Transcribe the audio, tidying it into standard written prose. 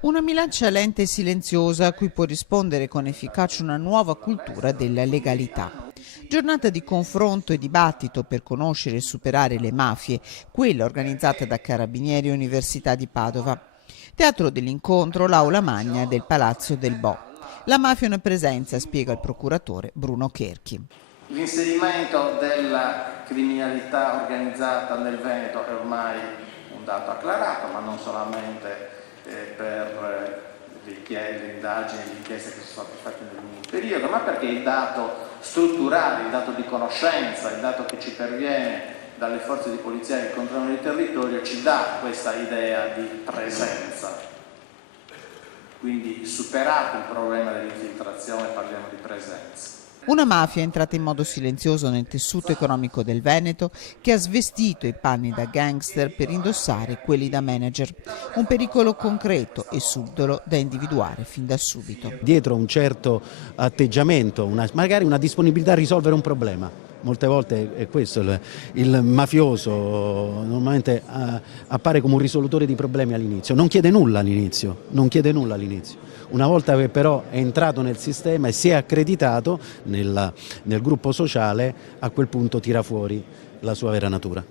Una minaccia lenta e silenziosa a cui può rispondere con efficacia una nuova cultura della legalità. Giornata di confronto e dibattito per conoscere e superare le mafie, quella organizzata da Carabinieri e Università di Padova. Teatro dell'incontro, l'aula magna del Palazzo del Bo. La mafia è una presenza, spiega il procuratore Bruno Cherchi. L'inserimento della criminalità organizzata nel Veneto è ormai un dato acclarato, ma non solamente per le indagini e le inchieste che sono state fatte nell'ultimo periodo, ma perché il dato strutturale, il dato di conoscenza, il dato che ci perviene dalle forze di polizia che controllano il territorio ci dà questa idea di presenza. Quindi, superato il problema dell'infiltrazione, parliamo di presenza. Una mafia è entrata in modo silenzioso nel tessuto economico del Veneto, che ha svestito i panni da gangster per indossare quelli da manager. Un pericolo concreto e subdolo da individuare fin da subito. Dietro un certo atteggiamento, magari una disponibilità a risolvere un problema. Molte volte è questo, il mafioso normalmente appare come un risolutore di problemi all'inizio, non chiede nulla all'inizio. Una volta che però è entrato nel sistema e si è accreditato nel gruppo sociale, a quel punto tira fuori la sua vera natura.